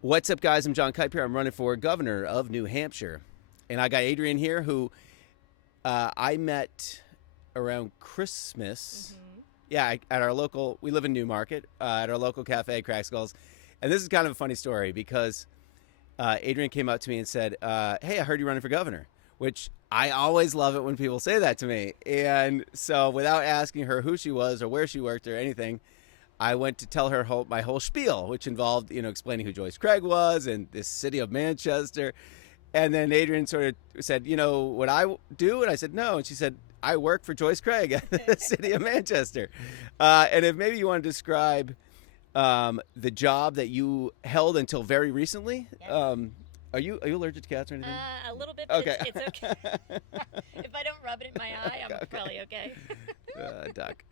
What's up, guys? I'm John Kuiper. I'm running for governor of New Hampshire. And I got Adrienne here, who I met around Christmas. Mm-hmm. Yeah, at our local, we live in Newmarket, at our local cafe, Crack Skulls. And this is kind of a funny story because Adrienne came up to me and said, hey, I heard you're running for governor, which I always love it when people say that to me. And so without asking her who she was or where she worked or anything, I went to tell her my whole spiel, which involved, explaining who Joyce Craig was and this city of Manchester. And then Adrienne sort of said, what I do? And I said, no. And she said, I work for Joyce Craig at the city of Manchester. And if maybe you want to describe the job that you held until very recently. Yes. Are you allergic to cats or anything? A little bit, but Okay. it's okay. If I don't rub it in my eye, I'm probably okay. Duck.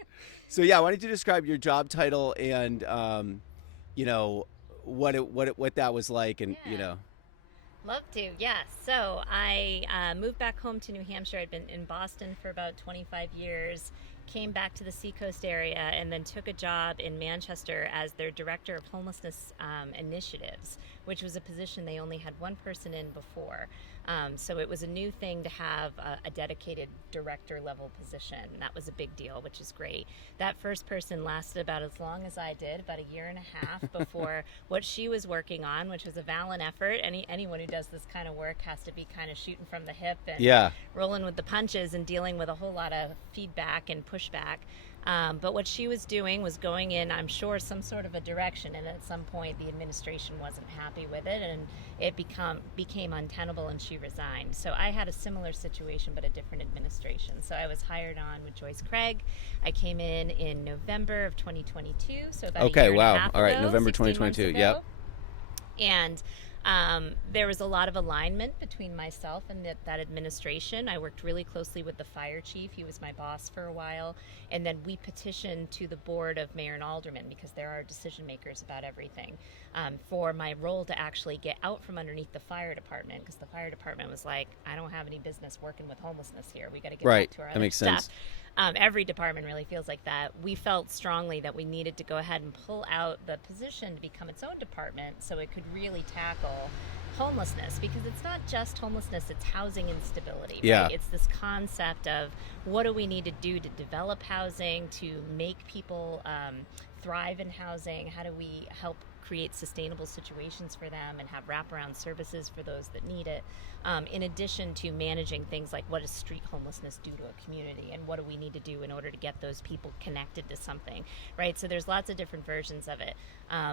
So yeah, why don't you describe your job title and what that was like, and Yeah. Love to, yeah. So I moved back home to New Hampshire. I'd been in Boston for about 25 years, came back to the Seacoast area, and then took a job in Manchester as their director of homelessness initiatives, which was a position they only had one person in before. So it was a new thing to have a dedicated director level position. That was a big deal, which is great. That first person lasted about as long as I did, about a year and a half before what she was working on, which was a valiant effort. Anyone who does this kind of work has to be kind of shooting from the hip and rolling with the punches and dealing with a whole lot of feedback and pushback. But what she was doing was going in, I'm sure, some sort of a direction, and at some point the administration wasn't happy with it, and it became untenable, and she resigned. So I had a similar situation, but a different administration. So I was hired on with Joyce Craig. I came in November of 2022, so about a year and a half All right, ago, November 16 months 2022, ago. yep. And there was a lot of alignment between myself and that administration. I worked really closely with the fire chief. He was my boss for a while. And then we petitioned to the board of mayor and aldermen, because there are decision makers about everything, for my role to actually get out from underneath the fire department, because the fire department was like, I don't have any business working with homelessness here. We got to get back to our other makes stuff. sense. Every department really feels like that. We felt strongly that we needed to go ahead and pull out the position to become its own department so it could really tackle homelessness, because it's not just homelessness, it's housing instability. Yeah. Right? It's this concept of what do we need to do to develop housing, to make people thrive in housing? How do we help create sustainable situations for them and have wraparound services for those that need it, in addition to managing things like what does street homelessness do to a community, and what do we need to do in order to get those people connected to something, right? So there's lots of different versions of it,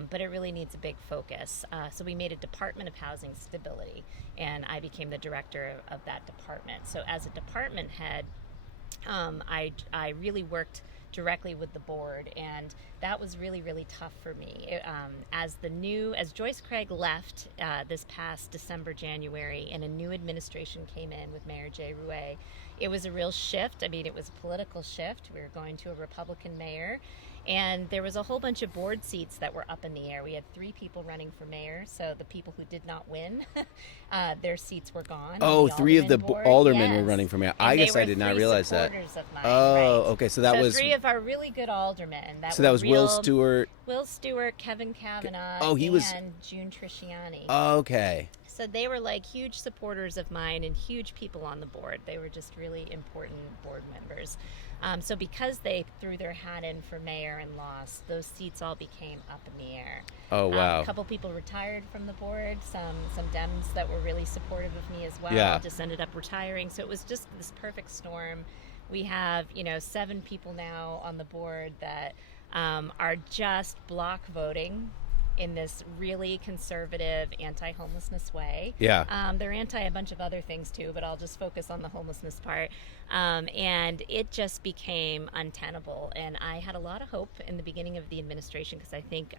but it really needs a big focus. So we made a Department of Housing Stability, and I became the director of that department. So as a department head, I really worked directly with the board, and that was really, really tough for me. As Joyce Craig left this past December, January, and a new administration came in with Mayor Jay Rouet, it was a real shift. I mean, it was a political shift. We were going to a Republican mayor, and there was a whole bunch of board seats that were up in the air. We had 3 people running for mayor, so the people who did not win, their seats were gone. Oh, 3 of the aldermen were running for mayor. And I guess they I were did not 3 realize that. supporters of mine, Oh, right? okay. So that was 3 of our really good aldermen. That Will Stewart. Will Stewart, Kevin Kavanaugh, Oh, he was. and June Trisciani. Okay. So they were like huge supporters of mine and huge people on the board. They were just really important board members. So because they threw their hat in for mayor and lost, those seats all became up in the air. Oh, wow. A couple people retired from the board. Some Dems that were really supportive of me as well just ended up retiring. So it was just this perfect storm. We have 7 people now on the board that are just block voting in this really conservative anti-homelessness way. Yeah. They're anti a bunch of other things too, but I'll just focus on the homelessness part. And it just became untenable. And I had a lot of hope in the beginning of the administration, because I think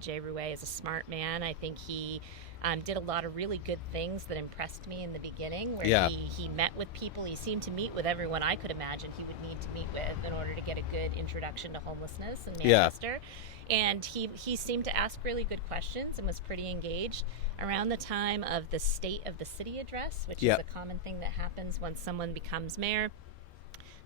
Jay Rouet is a smart man. I think he did a lot of really good things that impressed me in the beginning, where he met with people. He seemed to meet with everyone I could imagine he would need to meet with in order to get a good introduction to homelessness in Manchester. And he seemed to ask really good questions and was pretty engaged. Around the time of the State of the City address, which is a common thing that happens when someone becomes mayor,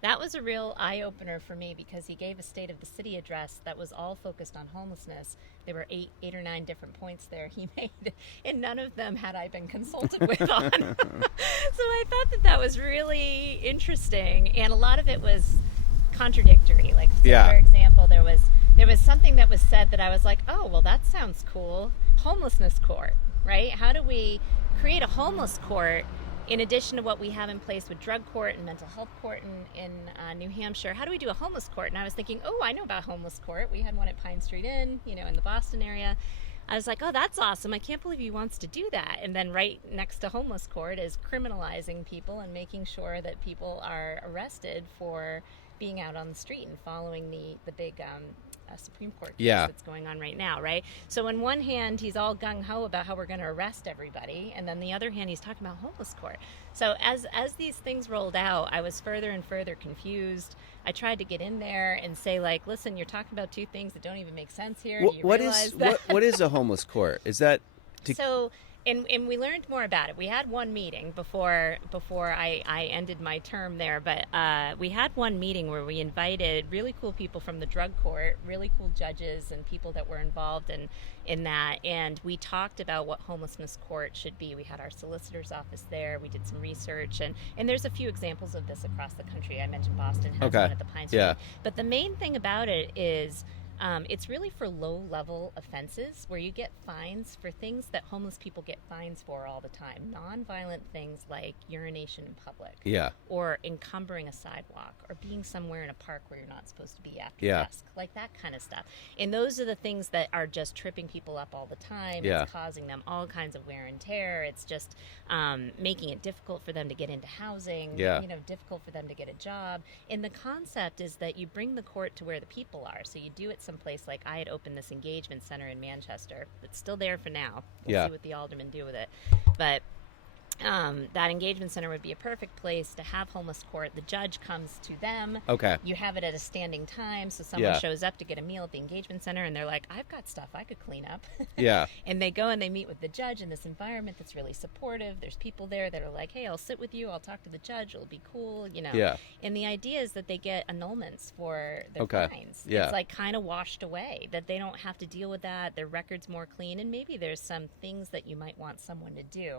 That was a real eye-opener for me because he gave a State of the City address that was all focused on homelessness. There were eight or nine different points there he made, and none of them had I been consulted with on. So I thought that that was really interesting, and a lot of it was contradictory. Like, so Yeah. for example, there was something that was said that I was like, oh, well, that sounds cool. Homelessness court, right? How do we create a homeless court in addition to what we have in place with drug court and mental health court in New Hampshire? How do we do a homeless court? And I was thinking, oh, I know about homeless court. We had one at Pine Street Inn, in the Boston area. I was like, oh, that's awesome. I can't believe he wants to do that. And then right next to homeless court is criminalizing people and making sure that people are arrested for being out on the street and following the big Supreme Court case that's going on right now, right? So on one hand, he's all gung-ho about how we're going to arrest everybody, and then the other hand, he's talking about homeless court. So as these things rolled out, I was further and further confused. I tried to get in there and say, like, listen, you're talking about two things that don't even make sense here. Do you realize that? What is a homeless court? Is that so? And we learned more about it. We had one meeting before I ended my term there, but we had one meeting where we invited really cool people from the drug court, really cool judges and people that were involved in that, and we talked about what homelessness court should be. We had our solicitor's office there. We did some research, and there's a few examples of this across the country. I mentioned Boston has one at the Pine Street. But the main thing about it is it's really for low-level offenses where you get fines for things that homeless people get fines for all the time. Non-violent things like urination in public, or encumbering a sidewalk, or being somewhere in a park where you're not supposed to be after dusk, like that kind of stuff. And those are the things that are just tripping people up all the time. It's causing them all kinds of wear and tear. It's just making it difficult for them to get into housing, difficult for them to get a job. And the concept is that you bring the court to where the people are. So you do it someplace like I had opened this engagement center in Manchester. It's still there for now. We'll see what the aldermen do with it. But that engagement center would be a perfect place to have homeless court. The judge comes to them. You have it at a standing time, so someone shows up to get a meal at the engagement center, and they're like, I've got stuff I could clean up. And they go and they meet with the judge in this environment that's really supportive. There's people there that are like, hey, I'll sit with you. I'll talk to the judge. It'll be cool, And the idea is that they get annulments for their fines. It's like kind of washed away, that they don't have to deal with that. Their record's more clean, and maybe there's some things that you might want someone to do.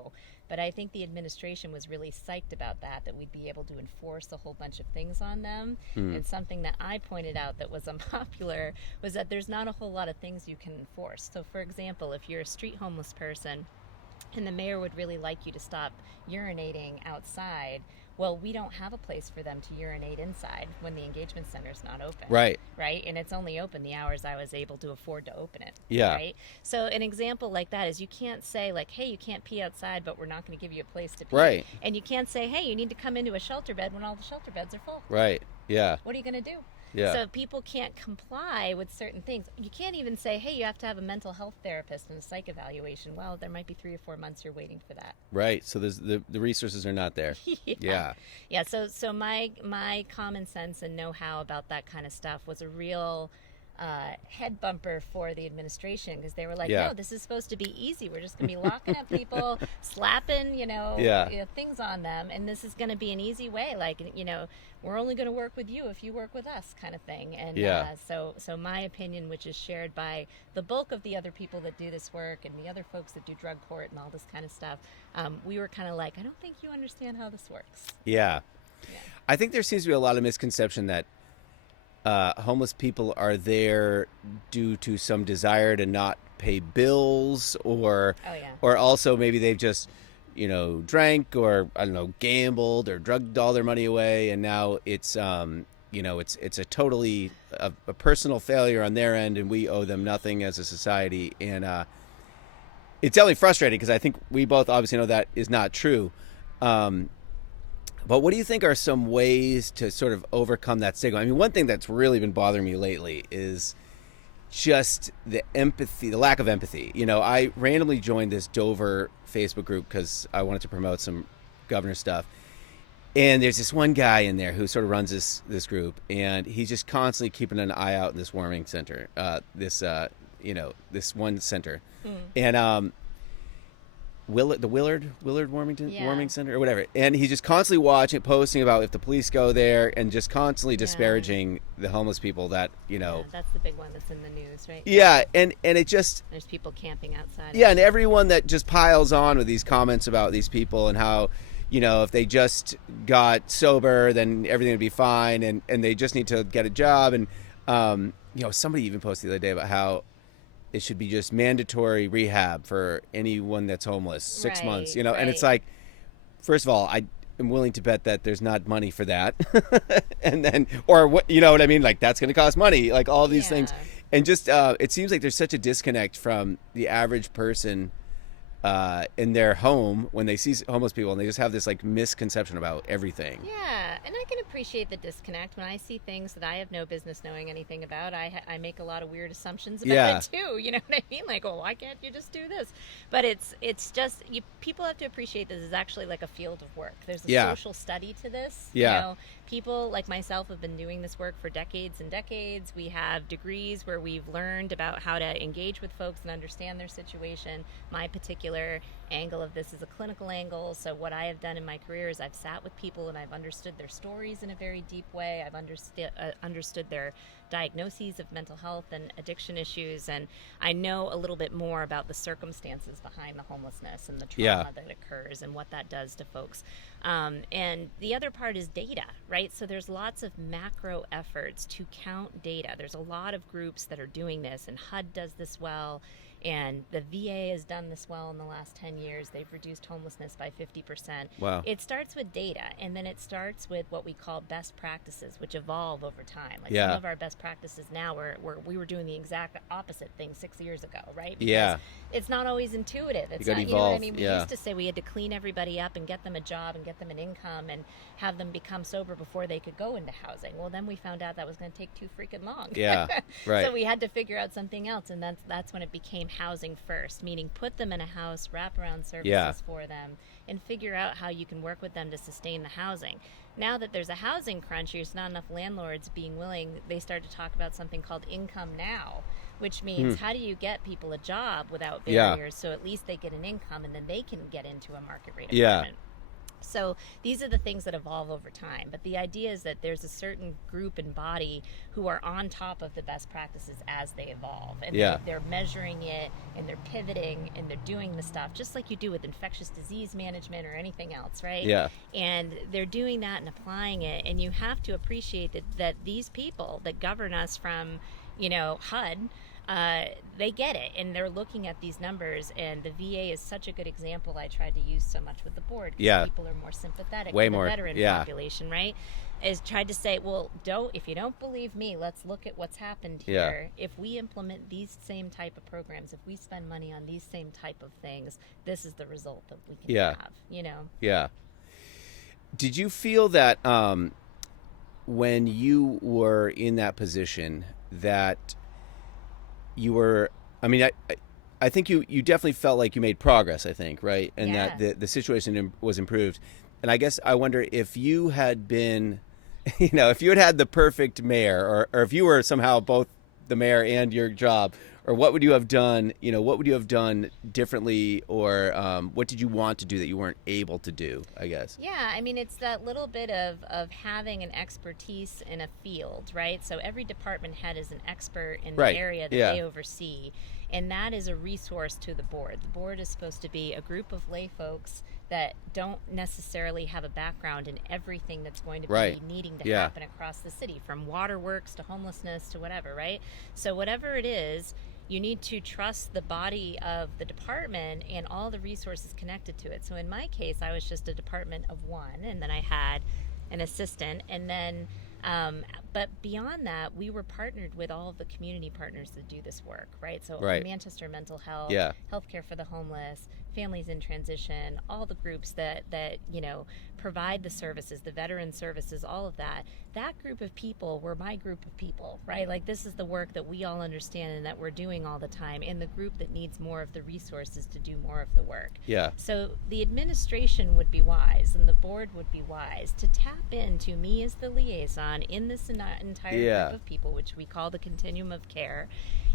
But I think the administration was really psyched about that we'd be able to enforce a whole bunch of things on them. And something that I pointed out that was unpopular was that there's not a whole lot of things you can enforce. So, for example, if you're a street homeless person and the mayor would really like you to stop urinating outside, well, we don't have a place for them to urinate inside when the engagement center's not open. Right? And it's only open the hours I was able to afford to open it. Right? So an example like that is you can't say, like, hey, you can't pee outside, but we're not going to give you a place to pee. And you can't say, hey, you need to come into a shelter bed when all the shelter beds are full. What are you going to do? So people can't comply with certain things. You can't even say, hey, you have to have a mental health therapist and a psych evaluation. Well, there might be 3 or 4 months you're waiting for that. So there's the resources are not there. So my common sense and know-how about that kind of stuff was a real head bumper for the administration, because they were like, no, this is supposed to be easy. We're just going to be locking up people, slapping, things on them, and this is going to be an easy way. Like, we're only going to work with you if you work with us, kind of thing. And so my opinion, which is shared by the bulk of the other people that do this work and the other folks that do drug court and all this kind of stuff, we were kind of like, I don't think you understand how this works. I think there seems to be a lot of misconception that homeless people are there due to some desire to not pay bills, or also maybe they've just drank, or I don't know, gambled or drugged all their money away, and now it's it's a totally a personal failure on their end, and we owe them nothing as a society. And it's definitely frustrating, because I think we both obviously know that is not true. But what do you think are some ways to sort of overcome that stigma? I mean, one thing that's really been bothering me lately is just the lack of empathy. I randomly joined this Dover Facebook group because I wanted to promote some governor stuff. And there's this one guy in there who sort of runs this group, and he's just constantly keeping an eye out in this warming center, this one center. And Willard Warming Yeah. Center or whatever, and he's just constantly watching, posting about if the police go there, and just constantly disparaging the homeless people that Yeah, that's the big one that's in the news, right? Yeah, and it just There's people camping outside. and everyone that just piles on with these comments about these people and how, if they just got sober, then everything would be fine, and they just need to get a job, and somebody even posted the other day about how it should be just mandatory rehab for anyone that's homeless, 6 months, and it's like, first of all, I am willing to bet that there's not money for that. And then, or what, you know what I mean? Like, that's going to cost money, like all these things. And just, it seems like there's such a disconnect from the average person in their home when they see homeless people, and they just have this like misconception about everything. Yeah, and I can appreciate the disconnect. When I see things that I have no business knowing anything about, I make a lot of weird assumptions about it too. You know what I mean? Like, well, why can't you just do this? But it's just, people have to appreciate this is actually like a field of work. There's a social study to this. People like myself have been doing this work for decades and decades. We have degrees where we've learned about how to engage with folks and understand their situation. My particular angle of this is a clinical angle. So what I have done in my career is I've sat with people and I've understood their stories in a very deep way. I've understood their diagnoses of mental health and addiction issues, and I know a little bit more about the circumstances behind the homelessness and the trauma that occurs and what that does to folks. And the other part is data, right? So there's lots of macro efforts to count data. There's a lot of groups that are doing this, and HUD does this well. And the VA has done this well in the last 10 years. They've reduced homelessness by 50%. Wow. It starts with data, and then it starts with what we call best practices, which evolve over time. Like some of our best practices now, we were doing the exact opposite thing 6 years ago, right? Because it's not always intuitive. It's not, you know what I mean? We used to say we had to clean everybody up and get them a job and get them an income and have them become sober before they could go into housing. Well, then we found out that was going to take too freaking long. Right. So we had to figure out something else, and that's when it became housing first, meaning put them in a house, wrap around services for them, and figure out how you can work with them to sustain the housing. Now that there's a housing crunch, there's not enough landlords being willing, they start to talk about something called income now, which means how do you get people a job without barriers so at least they get an income and then they can get into a market rate apartment. So these are the things that evolve over time. But the idea is that there's a certain group and body who are on top of the best practices as they evolve. And they're measuring it, and they're pivoting, and they're doing the stuff just like you do with infectious disease management or anything else, right? And they're doing that and applying it. And you have to appreciate that these people that govern us from, HUD, they get it, and they're looking at these numbers, and the VA is such a good example I tried to use so much with the board because people are more sympathetic to the veteran population, right? Is tried to say, well, if you don't believe me, let's look at what's happened here. If we implement these same type of programs, if we spend money on these same type of things, this is the result that we can have, Did you feel that when you were in that position that you were, I think you definitely felt like you made progress, I think, right? And that the situation was improved. And I guess I wonder if you had been, if you had the perfect mayor, or if you were somehow both the mayor and your job, or what would you have done, what would you have done differently, or what did you want to do that you weren't able to do, I guess? Yeah, it's that little bit of having an expertise in a field, right? So every department head is an expert in the area that they oversee, and that is a resource to the board. The board is supposed to be a group of lay folks that don't necessarily have a background in everything that's going to be needing to happen across the city, from waterworks to homelessness to whatever, right? So whatever it is, you need to trust the body of the department and all the resources connected to it. So in my case, I was just a department of one, and then I had an assistant, and then but beyond that, we were partnered with all of the community partners that do this work, right? So Manchester Mental Health, Healthcare for the Homeless, Families in Transition, all the groups that provide the services, the veteran services, all of that. That group of people were my group of people, right? Like, this is the work that we all understand and that we're doing all the time, and the group that needs more of the resources to do more of the work. So the administration would be wise, and the board would be wise to tap into me as the liaison in this entire group of people, which we call the continuum of care,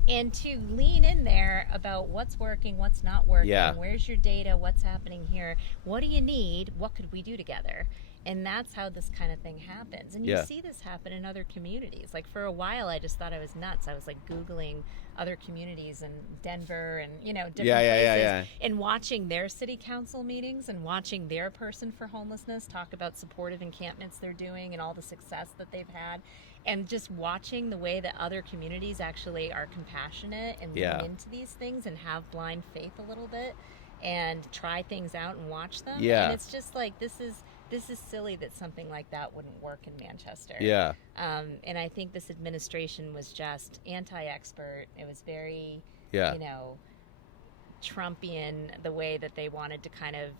and to lean in there about what's working, what's not working, Yeah. where's your data, what's happening here, what do you need, what could we do together? And that's how this kind of thing happens. And you Yeah. see this happen in other communities. Like for a while, I just thought I was nuts. I was like Googling other communities in Denver and, different places and watching their city council meetings and watching their person for homelessness talk about supportive encampments they're doing and all the success that they've had. And just watching the way that other communities actually are compassionate and lean into these things and have blind faith a little bit and try things out and watch them. Yeah. And it's just like, this is silly that something like that wouldn't work in Manchester. Yeah. And I think this administration was just anti-expert. It was very, Trumpian, the way that they wanted to kind of,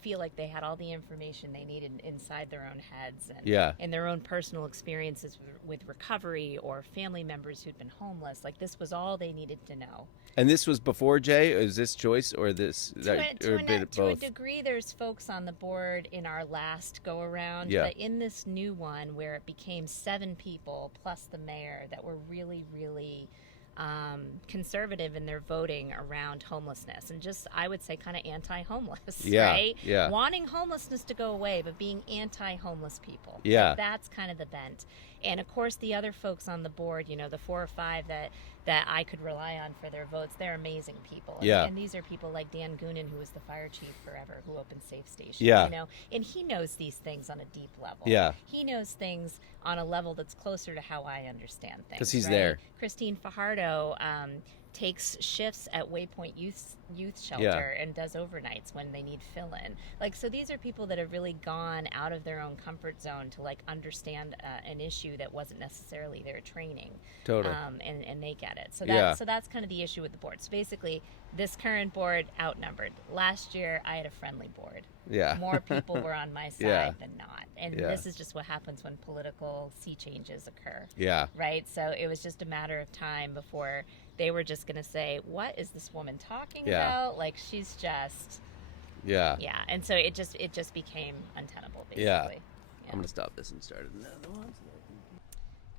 feel like they had all the information they needed inside their own heads and their own personal experiences with recovery or family members who'd been homeless. Like this was all they needed to know. And this was before Jay? Is this Joyce or this? To a degree, there's folks on the board in our last go-around. Yeah. But in this new one where it became 7 people plus the mayor that were really, really conservative in their voting around homelessness and just, I would say, kind of anti-homeless, right? Yeah. Wanting homelessness to go away, but being anti-homeless people. Yeah. Like, that's kind of the bent. And of course, the other folks on the board, the 4 or 5 that I could rely on for their votes, they're amazing people. And these are people like Dan Goonan, who was the fire chief forever, who opened Safe Station. And he knows these things on a deep level. Yeah. He knows things on a level that's closer to how I understand things. Because he's there. Christine Fajardo takes shifts at Waypoint Youth Shelter and does overnights when they need fill-in. Like, so these are people that have really gone out of their own comfort zone to like understand an issue that wasn't necessarily their training. Totally. And they get it. So that's kind of the issue with the board. So basically, this current board outnumbered. Last year, I had a friendly board. Yeah. More people were on my side than not. And this is just what happens when political sea changes occur. Yeah. Right? So it was just a matter of time before they were just going to say, what is this woman talking about? Like, she's just... Yeah. Yeah. And so it just became untenable, basically. Yeah. I'm going to stop this and start another one.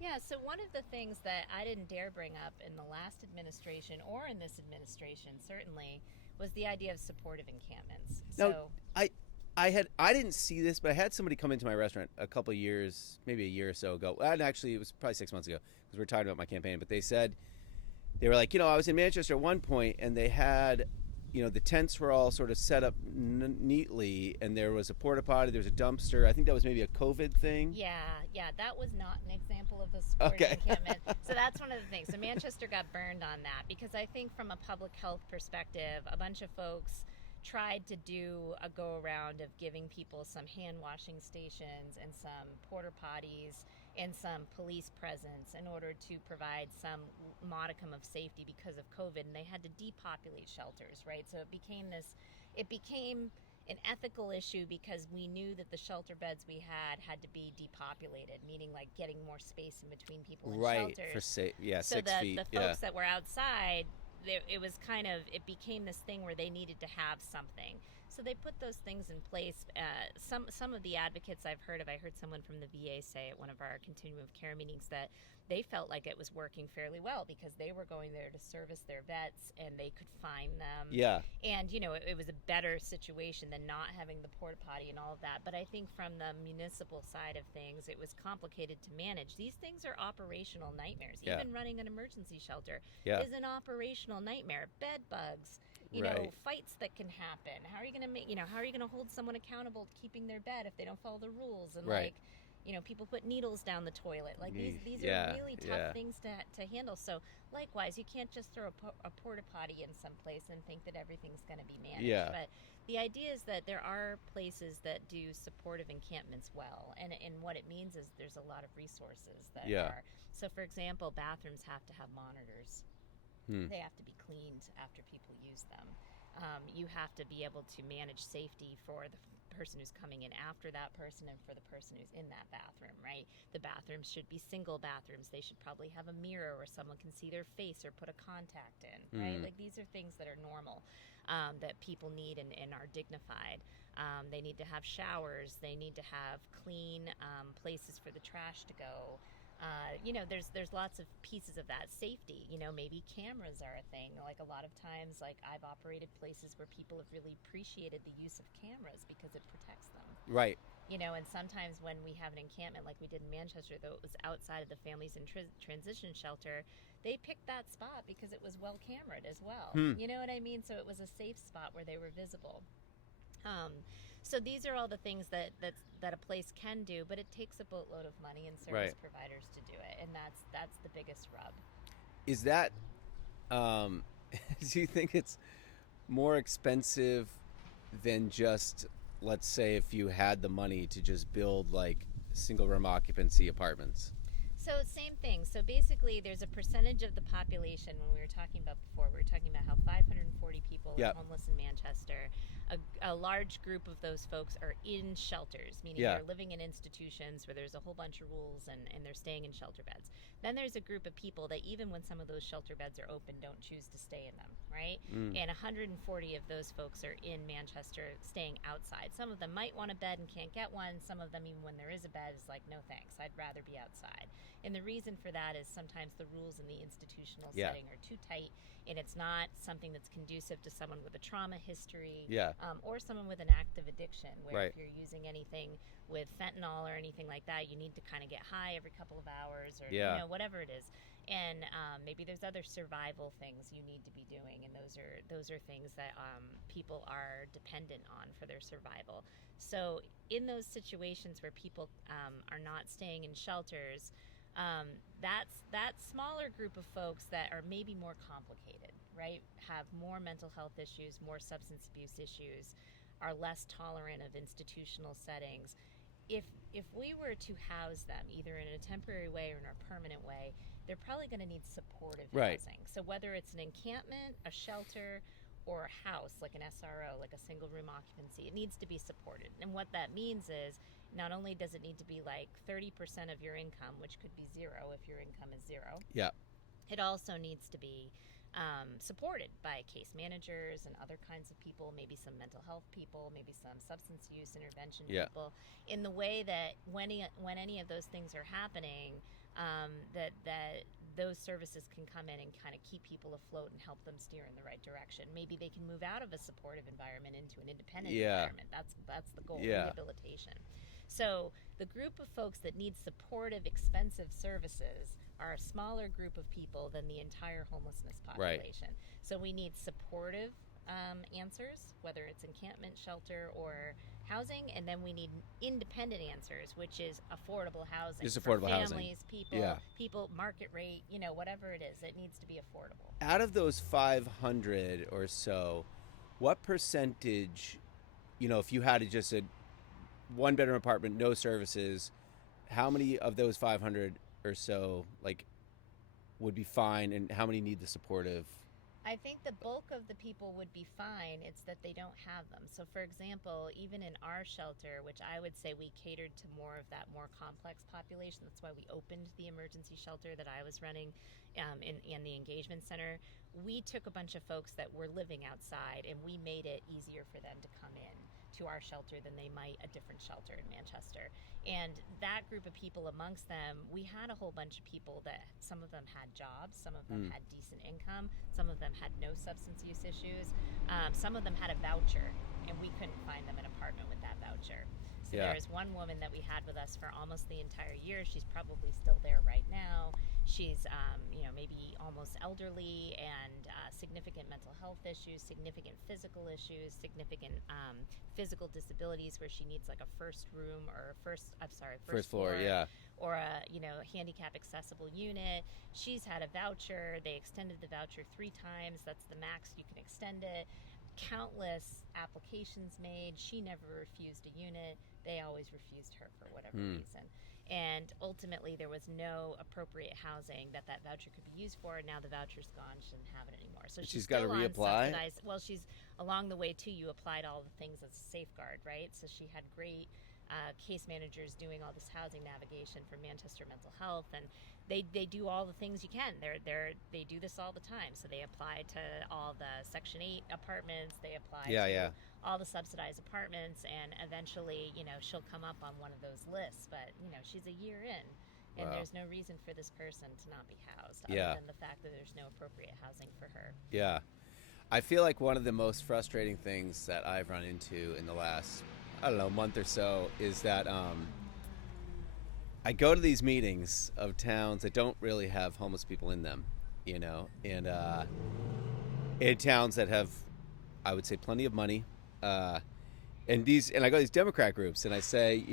Yeah, so one of the things that I didn't dare bring up in the last administration or in this administration, certainly, was the idea of supportive encampments. No, I didn't see this, but I had somebody come into my restaurant a couple of years, maybe a year or so ago. And actually, it was probably 6 months ago because we were talking about my campaign. But they said, they were like, I was in Manchester at one point, and they had, the tents were all sort of set up neatly, and there was a porta potty, there was a dumpster. I think that was maybe a COVID thing. Yeah, that was not an example of a supportive encampment. So that's one of the things. So Manchester got burned on that because I think from a public health perspective, a bunch of folks tried to do a go-around of giving people some hand-washing stations and some porta potties and some police presence in order to provide some modicum of safety because of COVID, and they had to depopulate shelters, right? So it became an ethical issue because we knew that the shelter beds we had to be depopulated, meaning like getting more space in between people in shelters. Right, for 6 feet. So the folks that were outside, it became this thing where they needed to have something. So they put those things in place. Some of the advocates I've heard of, I heard someone from the VA say at one of our continuum of care meetings that they felt like it was working fairly well because they were going there to service their vets and they could find them. Yeah. And, it was a better situation than not having the porta potty and all of that. But I think from the municipal side of things, it was complicated to manage. These things are operational nightmares. Yeah. Even running an emergency shelter is an operational nightmare. Bed bugs. Fights that can happen. How are you going to hold someone accountable to keeping their bed if they don't follow the rules? And people put needles down the toilet. Like these are really tough things to handle. So likewise, you can't just throw a porta potty in some place and think that everything's going to be managed. Yeah. But the idea is that there are places that do supportive encampments well, and what it means is there's a lot of resources that are. So for example, bathrooms have to have monitors. They have to be cleaned after people use them. You have to be able to manage safety for the person who's coming in after that person and for the person who's in that bathroom, right? The bathrooms should be single bathrooms. They should probably have a mirror where someone can see their face or put a contact in, right? Like these are things that are normal, that people need and are dignified. They need to have showers. They need to have clean places for the trash to go. There's lots of pieces of that. Safety, maybe cameras are a thing. Like a lot of times, like I've operated places where people have really appreciated the use of cameras because it protects them. Right. And sometimes when we have an encampment like we did in Manchester, though it was outside of the families in transition shelter, they picked that spot because it was well camered as well. You know what I mean? So it was a safe spot where they were visible. So these are all the things that a place can do, but it takes a boatload of money and service providers to do it, and that's the biggest rub. Is that? Do you think it's more expensive than just, let's say, if you had the money to just build like single room occupancy apartments? So same thing. So basically, there's a percentage of the population. When we were talking about before, we were talking about how 540 people are homeless in Manchester. A large group of those folks are in shelters, meaning they're living in institutions where there's a whole bunch of rules and they're staying in shelter beds. Then there's a group of people that even when some of those shelter beds are open, don't choose to stay in them, right? And 140 of those folks are in Manchester staying outside. Some of them might want a bed and can't get one. Some of them, even when there is a bed, is like, no thanks, I'd rather be outside. And the reason for that is sometimes the rules in the institutional setting are too tight, and it's not something that's conducive to someone with a trauma history or someone with an active addiction, where if you're using anything with fentanyl or anything like that, you need to kind of get high every couple of hours or whatever it is. And maybe there's other survival things you need to be doing, and those are things that people are dependent on for their survival. So in those situations where people are not staying in shelters, that smaller group of folks that are maybe more complicated, right? Have more mental health issues, more substance abuse issues, are less tolerant of institutional settings. If we were to house them either in a temporary way or in a permanent way, they're probably going to need supportive housing. So whether it's an encampment, a shelter, or a house like an SRO, like a single room occupancy, it needs to be supported. And what that means is not only does it need to be like 30% of your income, which could be zero if your income is zero. Yeah. It also needs to be supported by case managers and other kinds of people, maybe some mental health people, maybe some substance use intervention people, in the way that when any of those things are happening, that those services can come in and kind of keep people afloat and help them steer in the right direction. Maybe they can move out of a supportive environment into an independent environment. That's the goal, rehabilitation. So the group of folks that need supportive, expensive services are a smaller group of people than the entire homelessness population. So we need supportive answers, whether it's encampment, shelter, or housing, and then we need independent answers, which is affordable housing. Just affordable for housing. Families, people, market rate, whatever it is, it needs to be affordable. Out of those 500 or so, what percentage, if you had just a one-bedroom apartment, no services, how many of those 500 or so would be fine, and how many need the supportive? I think the bulk of the people would be fine. It's that they don't have them. So for example, even in our shelter, which I would say we catered to more of that more complex population, that's why we opened the emergency shelter that I was running in the engagement center. We took a bunch of folks that were living outside, and we made it easier for them to come in to our shelter than they might a different shelter in Manchester. And that group of people, amongst them, we had a whole bunch of people that some of them had jobs, some of them had decent income, some of them had no substance use issues, some of them had a voucher, and we couldn't find them an apartment with that voucher. So there's one woman that we had with us for almost the entire year. She's probably still there right now. She's, maybe almost elderly and significant mental health issues, significant physical issues, significant physical disabilities where she needs like a first room or first floor, or a handicap accessible unit. She's had a voucher. They extended the voucher 3 times. That's the max you can extend it. Countless applications made. She never refused a unit. They always refused her for whatever reason. And ultimately, there was no appropriate housing that voucher could be used for. Now the voucher's gone; she doesn't have it anymore. So she's got to reapply. Well, she's along the way too. You applied all the things as a safeguard, right? So she had great case managers doing all this housing navigation for Manchester Mental Health, and they do all the things you can. They do this all the time. So they apply to all the Section 8 apartments. They apply to all the subsidized apartments, and eventually, she'll come up on one of those lists. But she's a year in, And Wow. there's no reason for this person to not be housed Yeah. other than the fact that there's no appropriate housing for her. Yeah. I feel like one of the most frustrating things that I've run into in the last, I don't know, month or so is that I go to these meetings of towns that don't really have homeless people in them, and in towns that have, I would say, plenty of money. And I go to these Democrat groups and I say,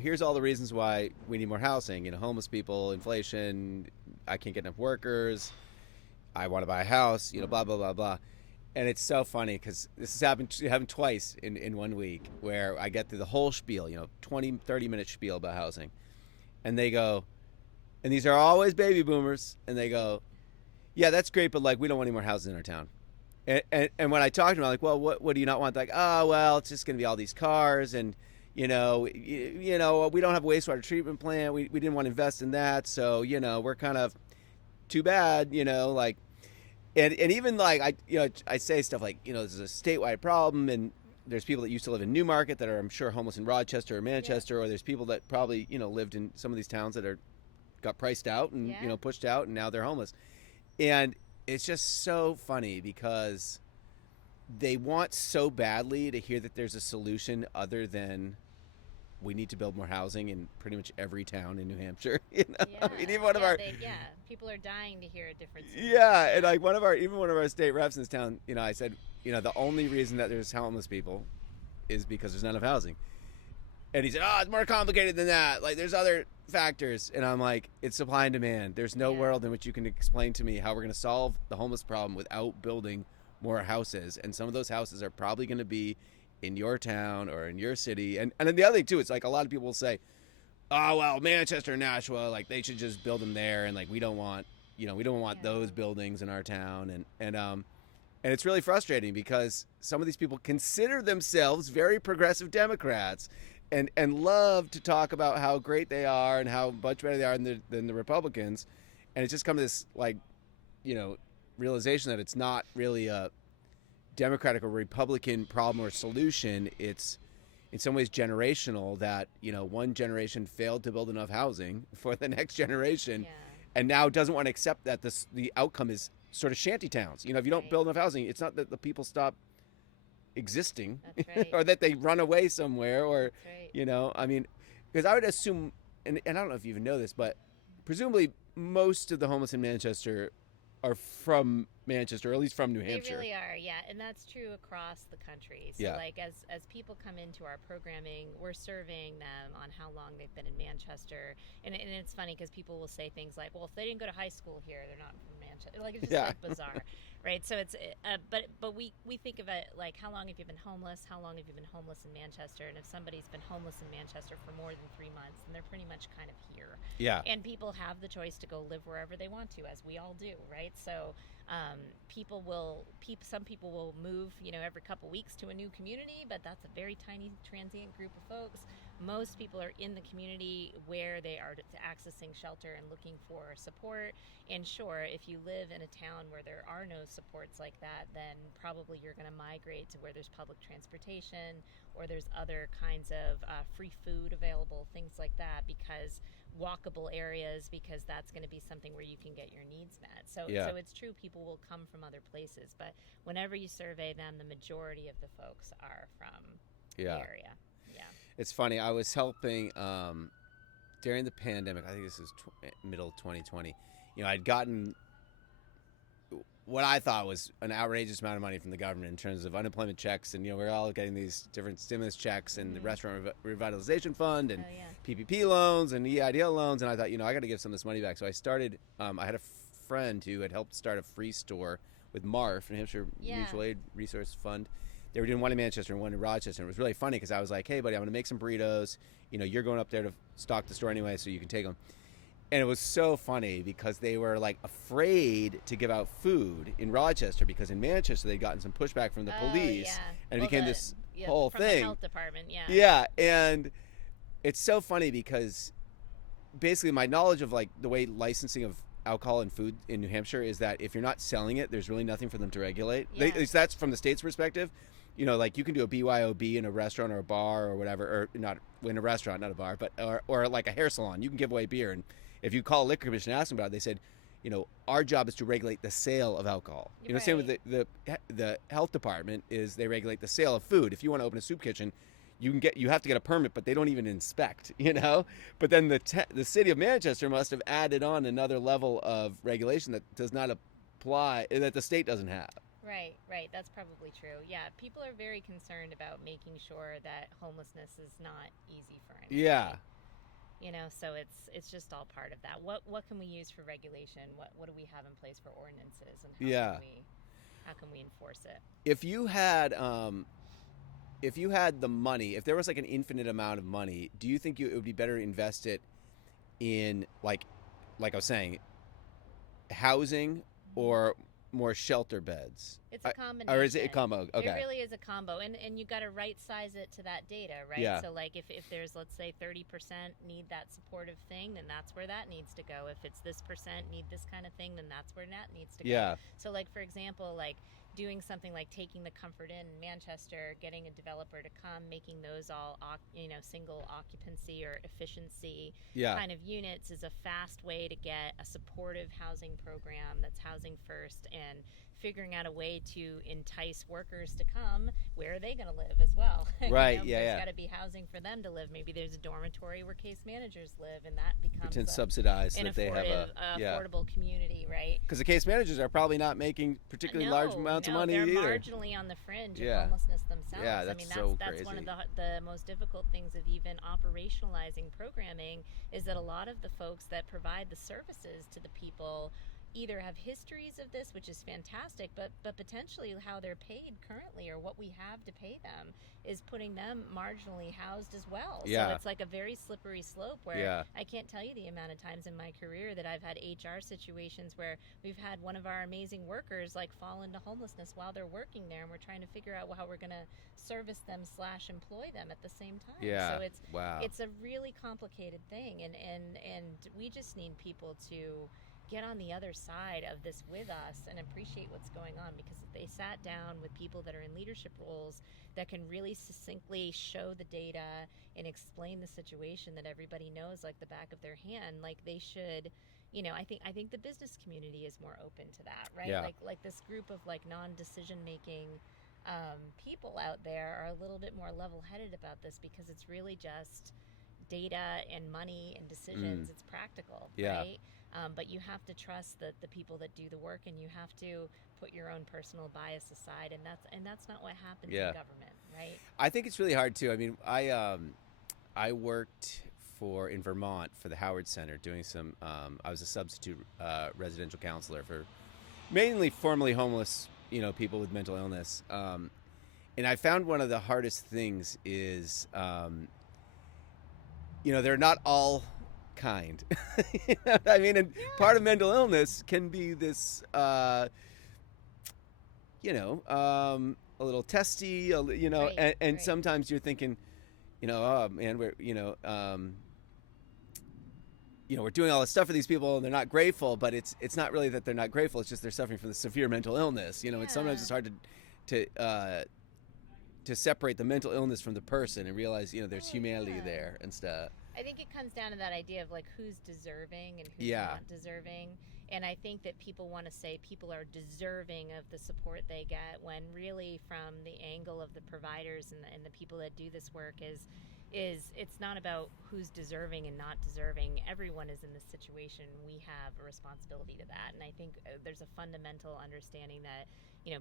here's all the reasons why we need more housing. Homeless people, inflation, I can't get enough workers, I want to buy a house, blah, blah, blah, blah. And it's so funny because this has happened twice in 1 week where I get through the whole spiel, 20, 30-minute spiel about housing. And they go, and these are always baby boomers, and they go, yeah, that's great, but like we don't want any more houses in our town. And when I talk to them, I'm like, well, what do you not want? They're like, oh, well, it's just going to be all these cars, and we don't have a wastewater treatment plant. We didn't want to invest in that, so we're kind of too bad, like, and even like I say stuff like this is a statewide problem, and there's people that used to live in Newmarket that are, I'm sure, homeless in Rochester or Manchester, or there's people that probably lived in some of these towns that got priced out and pushed out, and now they're homeless, and it's just so funny because they want so badly to hear that there's a solution other than we need to build more housing in pretty much every town in New Hampshire. Yeah. I mean, even one of our people are dying to hear a different solution. Yeah, and like one of our state reps in this town, I said, the only reason that there's homeless people is because there's not enough housing. And he said, oh, it's more complicated than that. Like, there's other factors. And I'm like, it's supply and demand. There's no world in which you can explain to me how we're going to solve the homeless problem without building more houses. And some of those houses are probably going to be in your town or in your city. And then the other thing, too, it's like a lot of people will say, oh, well, Manchester and Nashua, like, they should just build them there. And, like, we don't want those buildings in our town. And it's really frustrating because some of these people consider themselves very progressive Democrats and love to talk about how great they are and how much better they are than the Republicans. And it's just come to this, like, realization that it's not really a Democratic or Republican problem or solution. It's in some ways generational, that, one generation failed to build enough housing for the next generation and now doesn't want to accept that the outcome is sort of shanty towns. If you don't build enough housing, it's not that the people stop existing or that they run away somewhere or, I mean, because I would assume, and I don't know if you even know this, but presumably most of the homeless in Manchester are from Manchester, or at least from New Hampshire. They really are, yeah, and that's true across the country. So, like, as people come into our programming, we're surveying them on how long they've been in Manchester, and it's funny because people will say things like, "Well, if they didn't go to high school here, they're not from Manchester." Like, it's just like bizarre, right? So it's, but we think of it like, how long have you been homeless? How long have you been homeless in Manchester? And if somebody's been homeless in Manchester for more than 3 months, then they're pretty much kind of here. Yeah. And people have the choice to go live wherever they want to, as we all do, right? So. Some people will move, every couple weeks to a new community, but that's a very tiny transient group of folks. Most people are in the community where they are accessing shelter and looking for support. And sure, if you live in a town where there are no supports like that, then probably you're going to migrate to where there's public transportation or there's other kinds of free food available, things like that, because walkable areas, because that's going to be something where you can get your needs met. So it's true, people will come from other places, but whenever you survey them, the majority of the folks are from the area. Yeah. It's funny, I was helping during the pandemic, I think this was middle of 2020, I'd gotten what I thought was an outrageous amount of money from the government in terms of unemployment checks, and we're all getting these different stimulus checks and the restaurant revitalization fund and PPP loans and EIDL loans, and I thought, I got to give some of this money back. So I started. I had a friend who had helped start a free store with MARF, New Hampshire Mutual Aid Resource Fund. They were doing one in Manchester and one in Rochester, and it was really funny because I was like, "Hey, buddy, I'm going to make some burritos. You're going up there to stock the store anyway, so you can take them." And it was so funny because they were like afraid to give out food in Rochester because in Manchester they'd gotten some pushback from the police, and it became this whole from thing. The health department, Yeah, and it's so funny because basically my knowledge of like the way licensing of alcohol and food in New Hampshire is that if you're not selling it, there's really nothing for them to regulate. At least that's from the state's perspective. Like you can do a BYOB in a restaurant or a bar or whatever, or not in a restaurant, not a bar, but or like a hair salon. You can give away beer, and if you call a liquor commission and ask them about it, they said, our job is to regulate the sale of alcohol. Same with the health department is they regulate the sale of food. If you want to open a soup kitchen, you have to get a permit, but they don't even inspect, But then the city of Manchester must have added on another level of regulation that does not apply, that the state doesn't have. Right. That's probably true. Yeah, people are very concerned about making sure that homelessness is not easy for anybody. Yeah. So it's just all part of that. What can we use for regulation? What do we have in place for ordinances, and how can we enforce it? If you had the money, if there was like an infinite amount of money, do you think it would be better to invest it in like I was saying, housing or more shelter beds? It's a combination. Or is it a combo? Okay. It really is a combo. And you got to right size it to that data, right? Yeah. So like if there's, let's say 30% need that supportive thing, then that's where that needs to go. If it's this percent need this kind of thing, then that's where that needs to go. Yeah. So like, for example, like doing something like taking the Comfort Inn in Manchester, getting a developer to come, making those all, single occupancy or efficiency kind of units is a fast way to get a supportive housing program that's housing first, and figuring out a way to entice workers to come. Where are they going to live as well? Right. There's got to be housing for them to live. Maybe there's a dormitory where case managers live, and that becomes subsidized an that they have affordable community, right? Because the case managers are probably not making particularly large amounts of money they're either. Marginally on the fringe of homelessness themselves. Yeah, that's that's one of the most difficult things of even operationalizing programming, is that a lot of the folks that provide the services to the people either have histories of this, which is fantastic, but potentially how they're paid currently, or what we have to pay them, is putting them marginally housed as well. Yeah. So it's like a very slippery slope where I can't tell you the amount of times in my career that I've had HR situations where we've had one of our amazing workers like fall into homelessness while they're working there, and we're trying to figure out how we're going to service them / employ them at the same time. Yeah. So wow. It's a really complicated thing, and we just need people to get on the other side of this with us and appreciate what's going on, because if they sat down with people that are in leadership roles that can really succinctly show the data and explain the situation that everybody knows like the back of their hand, like they should, I think the business community is more open to that, right? Yeah. Like this group of like non-decision making people out there are a little bit more level-headed about this, because it's really just data and money and decisions. It's practical, right? But you have to trust the people that do the work, and you have to put your own personal bias aside, and that's not what happens in government, right? I think it's really hard too. I mean, I worked in Vermont for the Howard Center doing some. I was a substitute residential counselor for mainly formerly homeless, people with mental illness, and I found one of the hardest things is, they're not all kind. I mean, and part of mental illness can be this, a little testy, right, and sometimes you're thinking, oh man, we're doing all this stuff for these people and they're not grateful, but it's not really that they're not grateful. It's just they're suffering from the severe mental illness, and sometimes it's hard to separate the mental illness from the person and realize, there's humanity there and stuff. I think it comes down to that idea of like who's deserving and who's not deserving. And I think that people want to say people are deserving of the support they get, when really from the angle of the providers and the people that do this work is it's not about who's deserving and not deserving. Everyone is in this situation. We have a responsibility to that. And I think there's a fundamental understanding that,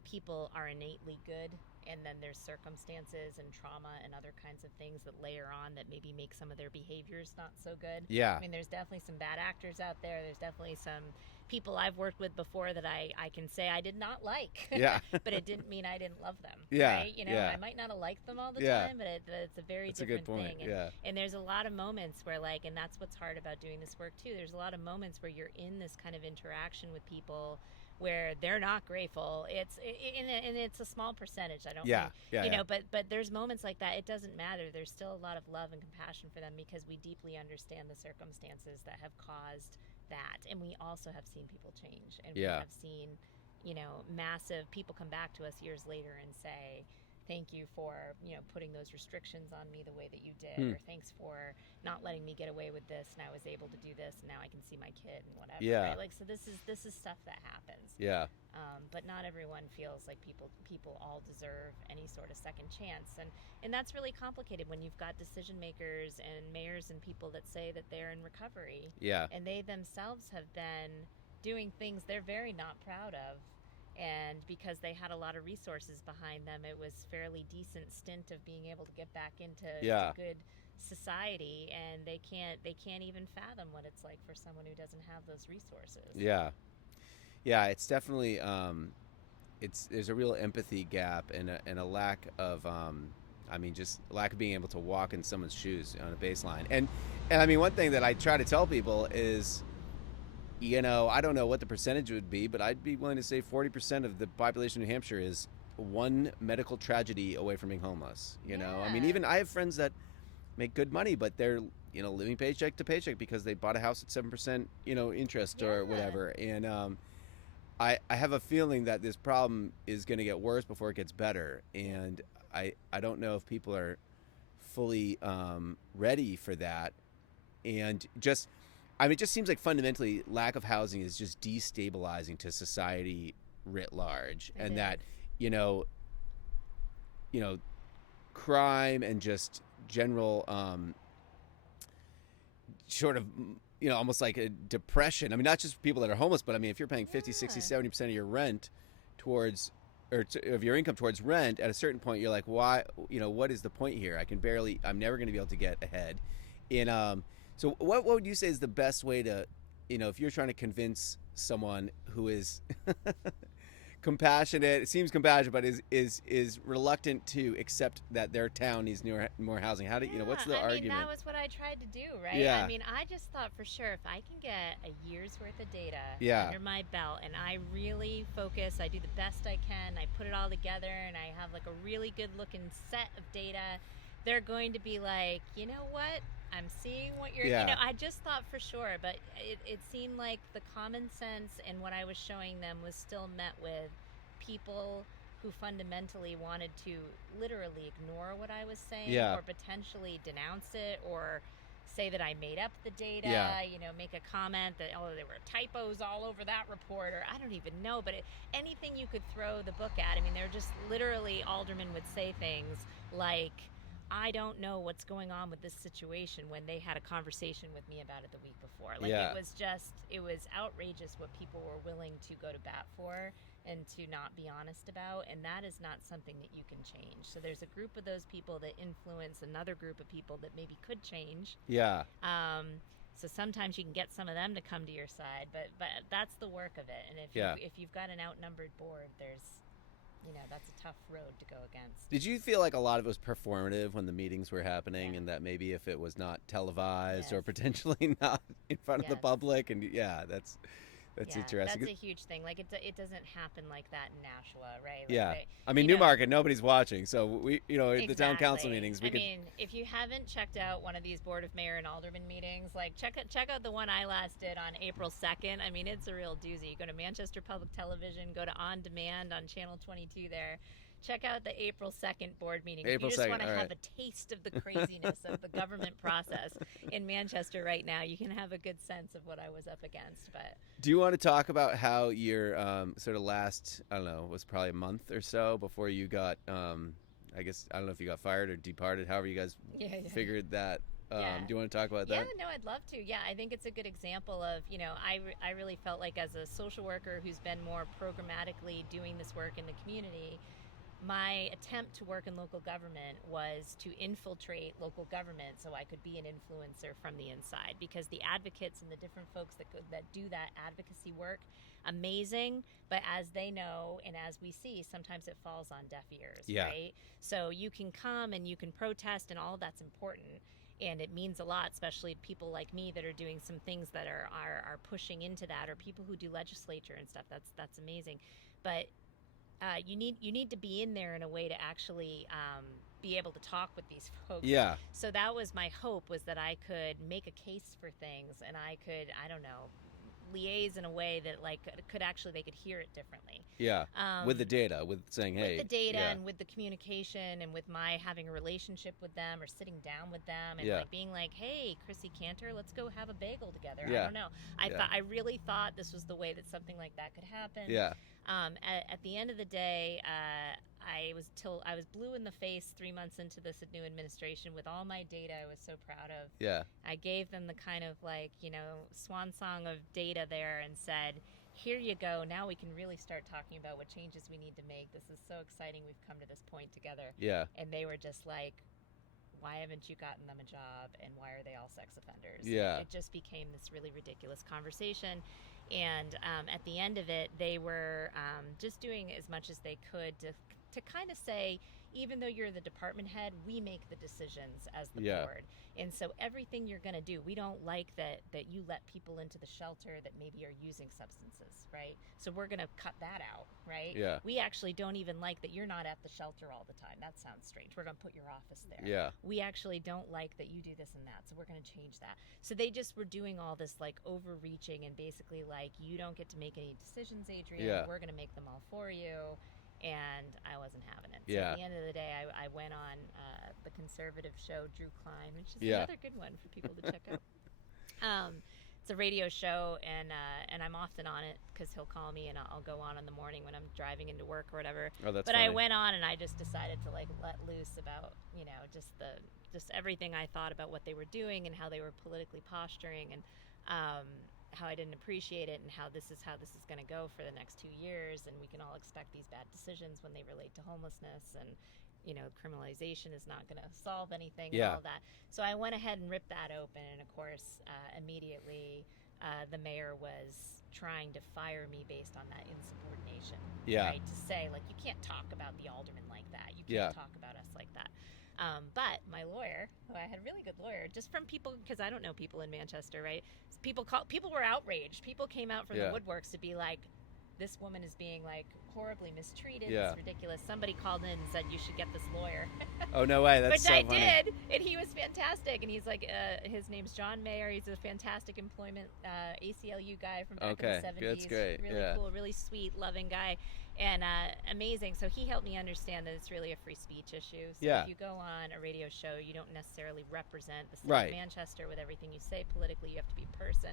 people are innately good, and then there's circumstances and trauma and other kinds of things that layer on that maybe make some of their behaviors not so good. Yeah. I mean, there's definitely some bad actors out there. There's definitely some people I've worked with before that I can say I did not like. Yeah. But it didn't mean I didn't love them. Yeah. Right? I might not have liked them all the time, but it's a very different thing. And there's a lot of moments where and that's what's hard about doing this work too. There's a lot of moments where you're in this kind of interaction with people where they're not grateful. And it's a small percentage. I don't think, but there's moments like that. It doesn't matter. There's still a lot of love and compassion for them, because we deeply understand the circumstances that have caused that. And we also have seen people change, and we have seen, massive people come back to us years later and say, thank you for, putting those restrictions on me the way that you did, or thanks for not letting me get away with this, and I was able to do this, and now I can see my kid and whatever. Yeah. Right? Like, so this is stuff that happens. Yeah. But not everyone feels like people all deserve any sort of second chance, and that's really complicated when you've got decision makers and mayors and people that say that they're in recovery. Yeah. And they themselves have been doing things they're very not proud of. And because they had a lot of resources behind them, it was fairly decent stint of being able to get back into to good society, and they can't even fathom what it's like for someone who doesn't have those resources. Yeah, it's definitely there's a real empathy gap and a lack of just lack of being able to walk in someone's shoes on a baseline. And I mean, one thing that I try to tell people is, I don't know what the percentage would be, but I'd be willing to say 40% of the population of New Hampshire is one medical tragedy away from being homeless. You know, I mean, even I have friends that make good money, but they're, living paycheck to paycheck because they bought a house at 7%, interest or whatever. And I have a feeling that this problem is going to get worse before it gets better. And I don't know if people are fully ready for that. And it just seems like fundamentally lack of housing is just destabilizing to society writ large. And that, crime and just general sort of, almost like a depression. I mean, not just people that are homeless, but I mean, if you're paying 50, 60, 70% of your rent towards, of your income towards rent, at a certain point, you're like, why, what is the point here? I'm never going to be able to get ahead. And, so what would you say is the best way to, if you're trying to convince someone who is compassionate, it seems compassionate, but is reluctant to accept that their town needs more housing? How do what's the argument? That was what I tried to do, right? Yeah. I mean, I just thought for sure if I can get a year's worth of data under my belt, and I really focus, I do the best I can, I put it all together, and I have like a really good looking set of data, they're going to be like, you know what? I'm seeing what you're, I just thought for sure, but it seemed like the common sense and what I was showing them was still met with people who fundamentally wanted to literally ignore what I was saying or potentially denounce it or say that I made up the data, make a comment that, there were typos all over that report, or I don't even know, but anything you could throw the book at. I mean, they're just literally, aldermen would say things like, I don't know what's going on with this situation, when they had a conversation with me about it the week before. Like, it was outrageous what people were willing to go to bat for and to not be honest about. And that is not something that you can change. So there's a group of those people that influence another group of people that maybe could change. Yeah. So sometimes you can get some of them to come to your side, but that's the work of it. And if you've got an outnumbered board, that's a tough road to go against. Did you feel like a lot of it was performative when the meetings were happening, and that maybe if it was not televised or potentially not in front of the public, and that's interesting. That's a huge thing. Like, it doesn't happen like that in Nashua, right? Like I mean, Newmarket, nobody's watching, so we, at the town council meetings, I mean, if you haven't checked out one of these Board of Mayor and Alderman meetings, like check out the one I last did on April 2nd. I mean, it's a real doozy. You go to Manchester Public Television, go to On Demand on Channel 22 there. Check out the April 2nd board meeting. If you just want to have a taste of the craziness of the government process in Manchester right now, you can have a good sense of what I was up against. But do you want to talk about how your sort of last, I don't know, was probably a month or so before you got, I guess, I don't know if you got fired or departed, however you guys figured that. Do you want to talk about that? Yeah, no, I'd love to. Yeah, I think it's a good example of, I really felt like as a social worker who's been more programmatically doing this work in the community, my attempt to work in local government was to infiltrate local government so I could be an influencer from the inside, because the advocates and the different folks that do that advocacy work, amazing, but as they know and as we see, sometimes it falls on deaf ears, right? So you can come and you can protest, and all of that's important, and it means a lot, especially people like me that are doing some things that are pushing into that, or people who do legislature and stuff. That's amazing, but you need to be in there in a way to actually be able to talk with these folks. Yeah. So that was my hope, was that I could make a case for things, and I could, I don't know, liaise in a way that like could actually they could hear it differently. Yeah. With the data, with saying, hey. With the data and with the communication and with my having a relationship with them or sitting down with them and like being like, hey, Chrissy Cantor, let's go have a bagel together. I don't know. I really thought this was the way that something like that could happen. Yeah. At the end of the day, I was blue in the face 3 months into this new administration with all my data I was so proud of. Yeah. I gave them the kind of like, swan song of data there and said, here you go. Now we can really start talking about what changes we need to make. This is so exciting. We've come to this point together. Yeah. And they were just like, why haven't you gotten them a job? And why are they all sex offenders? Yeah. And it just became this really ridiculous conversation. And at the end of it, they were just doing as much as they could to kind of say, even though you're the department head, we make the decisions as the board. And so everything you're going to do, we don't like that you let people into the shelter that maybe are using substances, right? So we're going to cut that out, right? Yeah. We actually don't even like that you're not at the shelter all the time. That sounds strange. We're going to put your office there. Yeah. We actually don't like that you do this and that, so we're going to change that. So they just were doing all this like overreaching and basically like, you don't get to make any decisions, Adrienne. Yeah. We're going to make them all for you. And I wasn't having it. So Yeah. at the end of the day, I went on the conservative show, Drew Klein, which is another good one for people to check out. It's a radio show, and I'm often on it because he'll call me, and I'll go on in the morning when I'm driving into work or whatever. Oh, that's But funny. I went on, and I just decided to like let loose about just everything I thought about what they were doing and how they were politically posturing and how I didn't appreciate it and how this is going to go for the next 2 years, and we can all expect these bad decisions when they relate to homelessness, and criminalization is not going to solve anything and all of that. So I went ahead and ripped that open, and of course immediately the mayor was trying to fire me based on that insubordination. Right? To say like, you can't talk about the alderman like that, you can't talk about us like that. But my lawyer, who I had a really good lawyer, just from people, because I don't know people in Manchester, right? People were outraged. People came out from the woodworks to be like, this woman is being like horribly mistreated. It's ridiculous. Somebody called in and said, you should get this lawyer. Oh, no way. That's Which so I funny. did, and he was fantastic. And he's like, his name's John Mayer. He's a fantastic employment ACLU guy from back in the 70s. That's great. Really cool, really sweet, loving guy. And amazing. So he helped me understand that it's really a free speech issue. So if you go on a radio show, you don't necessarily represent the city of Manchester with everything you say politically. You have to be a person.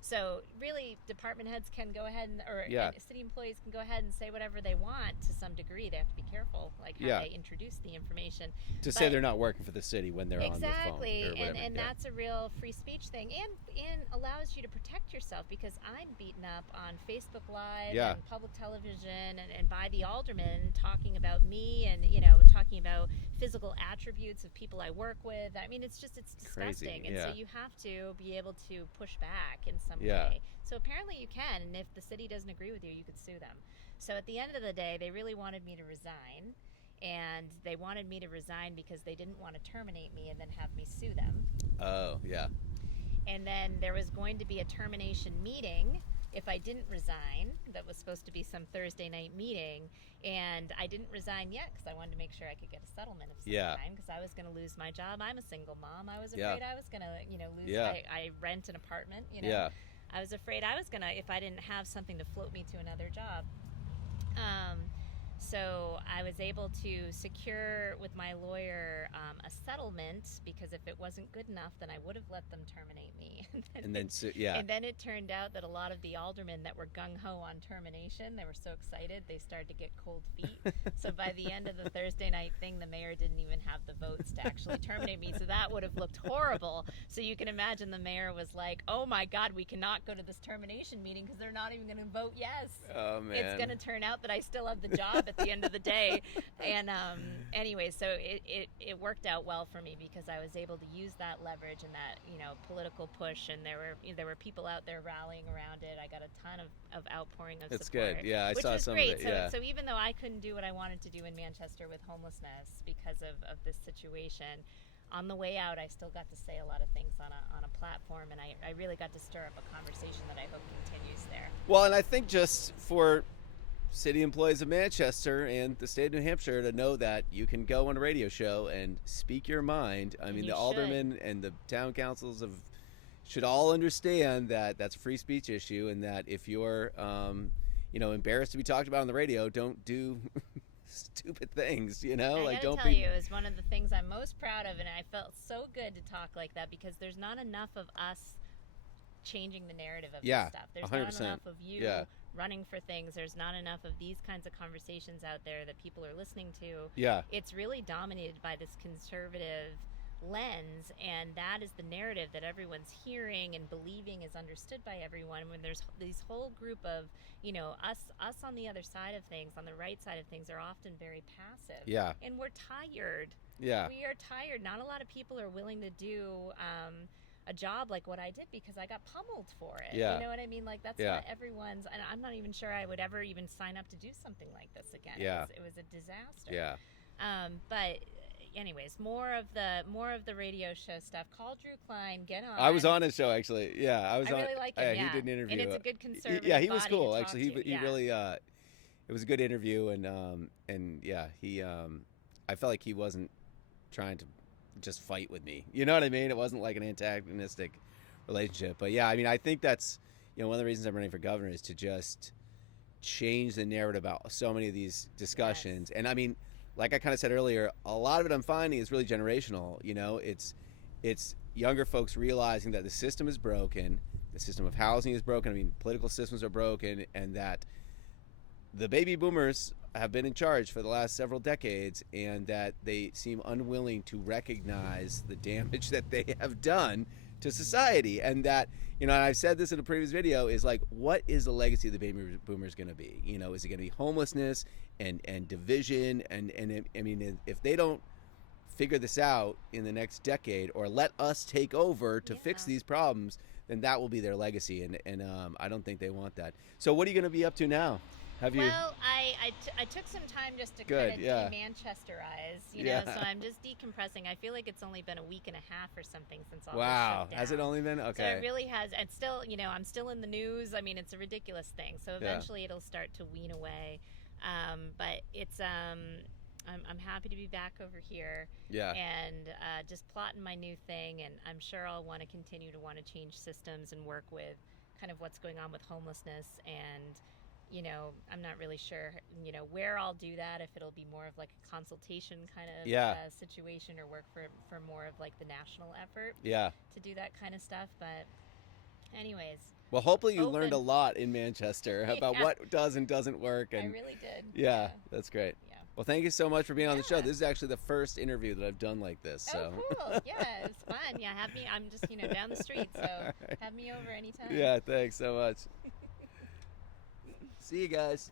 So really, department heads can go ahead and city employees can go ahead and say whatever they want to some degree. They have to be careful, like how they introduce the information. To say they're not working for the city when they're on the phone. Exactly, Or whatever. and that's a real free speech thing, and allows you to protect yourself, because I'm beaten up on Facebook Live and public television and by the aldermen talking about me and talking about physical attributes of people I work with. I mean, it's disgusting. Crazy. And so you have to be able to push back in some way. So apparently you can, and if the city doesn't agree with you, you could sue them. So at the end of the day, they really wanted me to resign, and they wanted me to resign because they didn't want to terminate me and then have me sue them. Oh, yeah. And then there was going to be a termination meeting if I didn't resign. That was supposed to be some Thursday night meeting, and I didn't resign yet because I wanted to make sure I could get a settlement of some kind, because I was going to lose my job. I'm a single mom. I was afraid I was going to, lose. I rent an apartment. I was afraid I was going to, if I didn't have something to float me to another job. So I was able to secure with my lawyer a settlement, because if it wasn't good enough, then I would have let them terminate me. And then it turned out that a lot of the aldermen that were gung-ho on termination, they were so excited, they started to get cold feet. So by the end of the Thursday night thing, the mayor didn't even have the votes to actually terminate me. So that would have looked horrible. So you can imagine the mayor was like, oh my God, we cannot go to this termination meeting because they're not even going to vote yes. Oh, man. It's going to turn out that I still have the job at the end of the day. And anyway, so it worked out well for me, because I was able to use that leverage and that political push, and there were people out there rallying around it. I got a ton of outpouring of That's support. good. Yeah, I which saw was some great. of it. So even though I couldn't do what I wanted to do in Manchester with homelessness because of this situation, on the way out, I still got to say a lot of things on a platform, and I really got to stir up a conversation that I hope continues there. Well, and I think just for city employees of Manchester and the state of New Hampshire to know that you can go on a radio show and speak your mind. I mean, the aldermen and the town councils should all understand that that's a free speech issue, and that if you're, embarrassed to be talked about on the radio, don't do stupid things. I like gotta don't tell be. you, is one of the things I'm most proud of, and I felt so good to talk like that because there's not enough of us changing the narrative of Yeah, this stuff. There's 100%. not enough of you Yeah. running for things. There's not enough of these kinds of conversations out there that people are listening to. Yeah. It's really dominated by this conservative lens, and that is the narrative that everyone's hearing and believing is understood by everyone. When there's this whole group of us on the other side of things, on the right side of things, are often very passive. Yeah. And we're tired. Yeah. We are tired. Not a lot of people are willing to do a job like what I did because I got pummeled for it. Yeah. You know what I mean? Like that's not everyone's, and I'm not even sure I would ever even sign up to do something like this again. Yeah. It was a disaster. Yeah. But anyways, more of the radio show stuff. Call Drew Klein. Get on. I was on his show actually. Yeah, I was I on. really like him. He did an interview. And it's a good conservative. Yeah, he was body cool to actually. talk to. He really. It was a good interview, and yeah, he. I felt like he wasn't trying to just fight with me. You know what I mean? It wasn't like an antagonistic relationship. But yeah, I mean, I think that's one of the reasons I'm running for governor is to just change the narrative about so many of these discussions. Yes. And I mean, like I kind of said earlier, a lot of it I'm finding is really generational. It's younger folks realizing that the system is broken, the system of housing is broken. I mean, political systems are broken, and that the baby boomers have been in charge for the last several decades, and that they seem unwilling to recognize the damage that they have done to society. And that, and I've said this in a previous video, is like, what is the legacy of the baby boomers going to be? Is it going to be homelessness and division? And I mean, if they don't figure this out in the next decade, or let us take over to fix these problems, then that will be their legacy. And I don't think they want that. So what are you going to be up to now? Well, I took some time just to kind of de-Manchesterize, so I'm just decompressing. I feel like it's only been a week and a half or something since all this shut down. Has it only been? Okay. So it really has. And still, I'm still in the news. I mean, it's a ridiculous thing. So eventually it'll start to wean away. But it's, I'm happy to be back over here. Yeah. And just plotting my new thing. And I'm sure I'll want to continue to want to change systems and work with kind of what's going on with homelessness. And I'm not really sure, where I'll do that, if it'll be more of like a consultation kind of situation, or work for more of like the national effort to do that kind of stuff. But anyways. Well, hopefully you learned a lot in Manchester about what does and doesn't work. And I really did. Yeah, that's great. Yeah. Well, thank you so much for being on the show. This is actually the first interview that I've done like this. So. Oh, cool. Yeah, it was fun. Yeah, have me. I'm just, down the street, so have me over anytime. Yeah, thanks so much. See you guys.